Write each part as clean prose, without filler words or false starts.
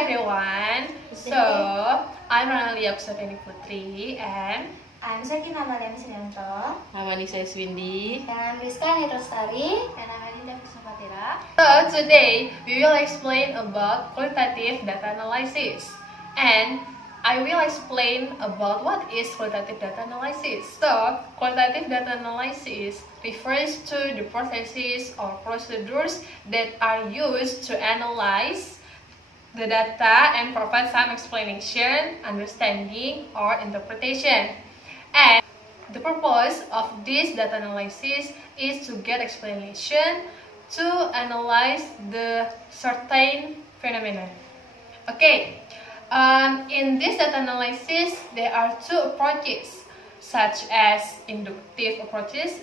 everyone. So, I'm Ranalia Kusateni Putri and I'm Sakina Mariam Sinyanto. I'm Anissa Swindi. And I'm Rizka Hetrostari. And I'm Adinda Kusapatira. so today we will explain about qualitative data analysis. And I will explain about what is qualitative data analysis. So, qualitative data analysis refers to the processes or procedures that are used to analyze the data and provide some explanation, understanding, or interpretation. And the purpose of this data analysis is to get explanation to analyze the certain phenomenon. Okay, in this data analysis, there are two approaches, such as inductive approach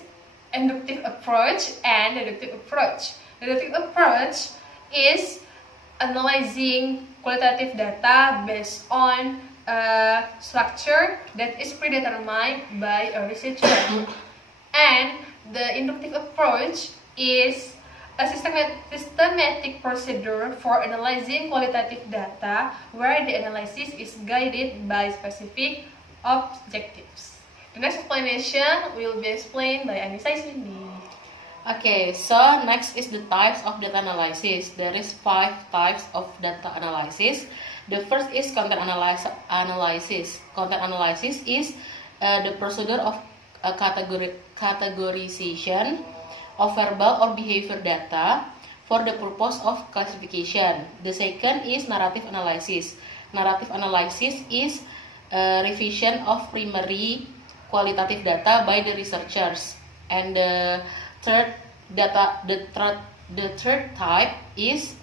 and deductive approach. Deductive approach is analyzing qualitative data based on a structure that is predetermined by a researcher. And the inductive approach is a systematic procedure for analyzing qualitative data where the analysis is guided by specific objectives. The next explanation will be explained by Anissa Swindi. Okay, so next is the types of data analysis. There is 5 types of data analysis. The first is content analysis. Content analysis is the procedure of categorization of verbal or behavior data for the purpose of classification. The second is narrative analysis. Narrative analysis is revision of primary qualitative data by the researchers. And the third type is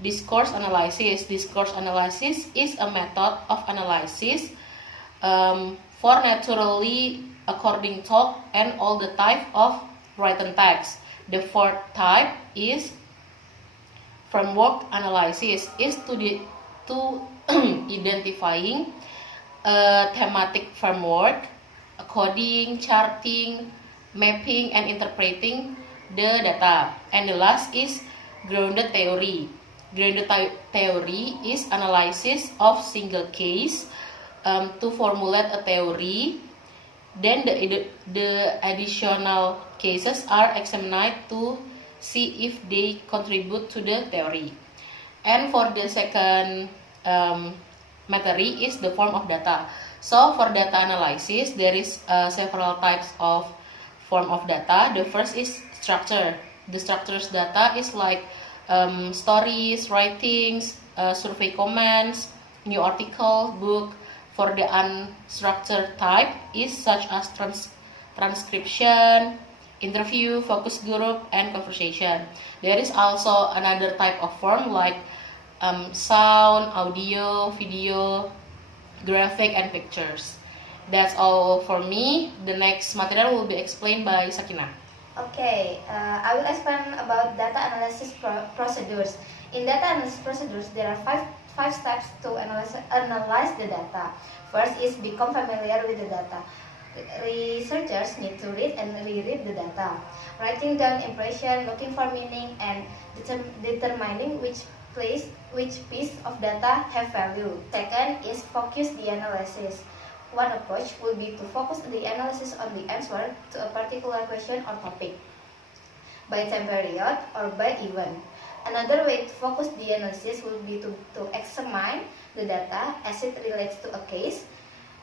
discourse analysis. Discourse analysis is a method of analysis for naturally according talk and all the type of written text. The fourth type is framework analysis, is to identifying a thematic framework, coding, charting, mapping, and interpreting the data. And the last is grounded theory. Grounded theory is analysis of single case to formulate a theory. Then the additional cases are examined to see if they contribute to the theory. And for the second matter is the form of data. So for data analysis, there is several types of form of data. The first is structure. The structures data is like stories, writings, survey comments, new article, book. For the unstructured type is such as transcription, interview, focus group, and conversation. There is also another type of form like sound, audio, video, graphic, and pictures. That's all for me. The next material will be explained by Sakina. Okay, I will explain about data analysis procedures. In data analysis procedures, there are five steps to analyze the data. First is become familiar with the data. Researchers need to read and reread the data, writing down impression, looking for meaning, and determining which piece of data have value. Second is focus the analysis. One approach will be to focus the analysis on the answer to a particular question or topic, by time period or by event. Another way to focus the analysis will be to examine the data as it relates to a case,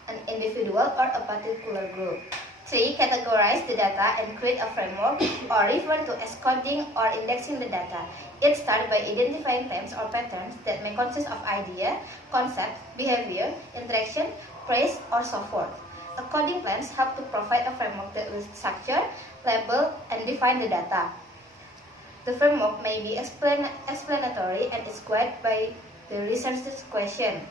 an individual, or a particular group. 3. Categorize the data and create a framework or refer to as coding or indexing the data. It starts by identifying themes or patterns that may consist of idea, concept, behavior, interaction, phrase, or so forth. A coding plans help to provide a framework that will structure, label, and define the data. The framework may be explanatory and is guided by the researcher's question.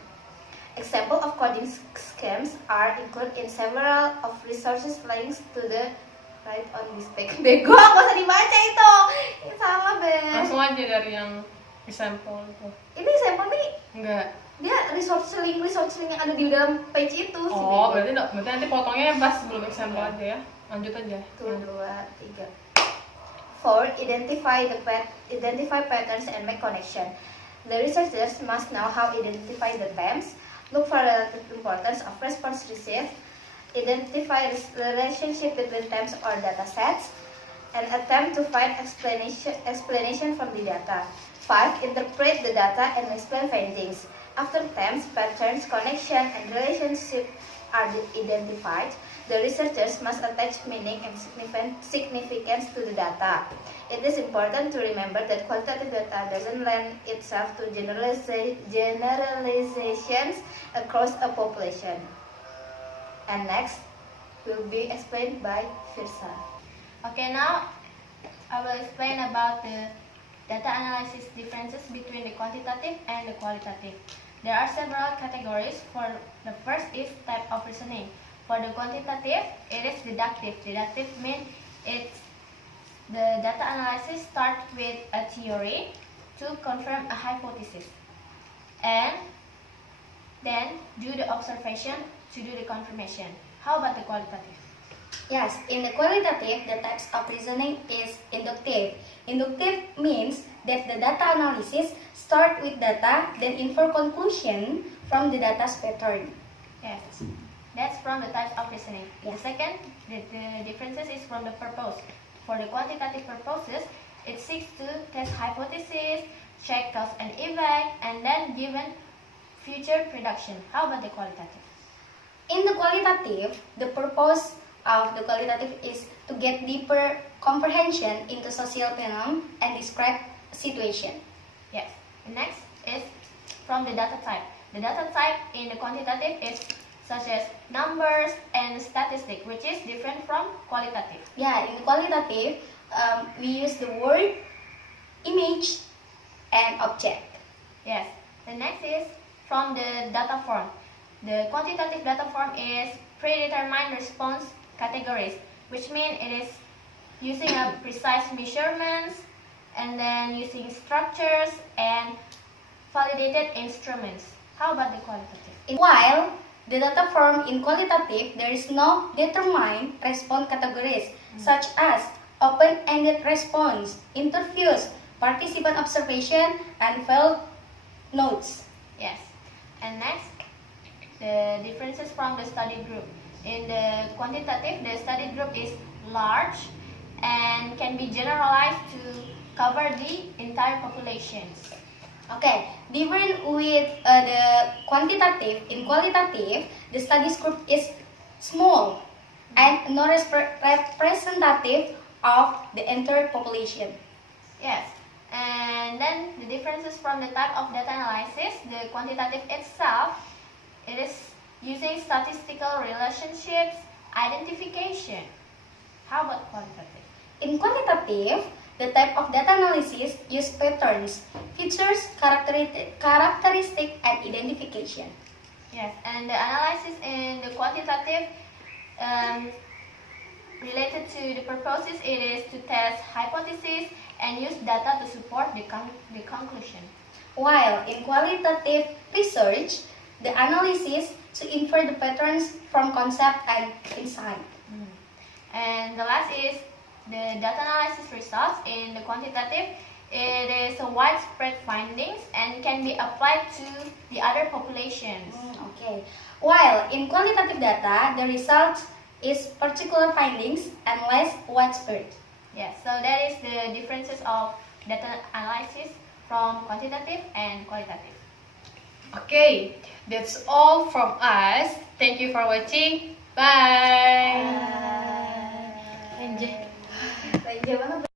Example of coding schemes are included in several of resources links to the right on this page. Bego, nggak usah dibaca itu. Ini salah, Ben. Langsung aja dari yang sampel itu. Ini sampel nih? Enggak. Dia resource link yang ada di dalam page itu. Oh, berarti nanti potongnya pas sebelum example aja ya. Lanjut aja. 1, 2, 3. 4. Identify patterns and make connection. The researchers must know how to identify the terms, look for relative importance of response received, identify relationship between terms or data sets, and attempt to find explanation from the data. 5. Interpret the data and explain findings. After terms, patterns, connection, and relationship are identified, the researchers must attach meaning and significance to the data. It is important to remember that qualitative data doesn't lend itself to generalizations across a population. And next will be explained by Firsa. Okay, now I will explain about the data analysis differences between the quantitative and the qualitative. There are several categories. For the first is type of reasoning. For the quantitative, it is deductive. Deductive means it's the data analysis starts with a theory to confirm a hypothesis, and then do the observation to do the confirmation. How about the qualitative? Yes, in the qualitative, the types of reasoning is inductive. Inductive means that the data analysis start with data, then infer conclusion from the data's pattern. Yes, that's from the types of reasoning. Yeah. The second, the differences is from the purpose. For the quantitative purposes, it seeks to test hypotheses, check cause and effect, and then given future prediction. How about the qualitative? In the qualitative, the purpose of the qualitative is to get deeper comprehension into social phenomenon and describe a situation. Yes. The next is from the data type. The data type in the quantitative is such as numbers and statistic, which is different from qualitative. Yeah, in the qualitative, we use the word, image, and object. Yes. The next is from the data form. The quantitative data form is predetermined response categories, which means it is using a precise measurements and then using structures and validated instruments. How about the qualitative? While the data form in qualitative, there is no determined response categories such as open-ended response, interviews, participant observation, and field notes. Yes. And next, the differences from the study group. In the quantitative, the study group is large and can be generalized to cover the entire populations. Okay, different with the quantitative, in qualitative, the studies group is small and not representative of the entire population. Yes. And then the differences from the type of data analysis, the quantitative itself, it is using statistical relationships, identification. How about qualitative? In quantitative, the type of data analysis use patterns, features, characteristic, and identification. Yes, and the analysis in the quantitative related to the purposes, it is to test hypotheses and use data to support the conclusion. While in qualitative research, the analysis to infer the patterns from concept and insight. And the last is the data analysis results in the quantitative. It is a widespread findings and can be applied to the other populations. Okay. While in qualitative data, the result is particular findings and less widespread. Yes, so that is the differences of data analysis from quantitative and qualitative. Okay, that's all from us. Thank you for watching. Bye.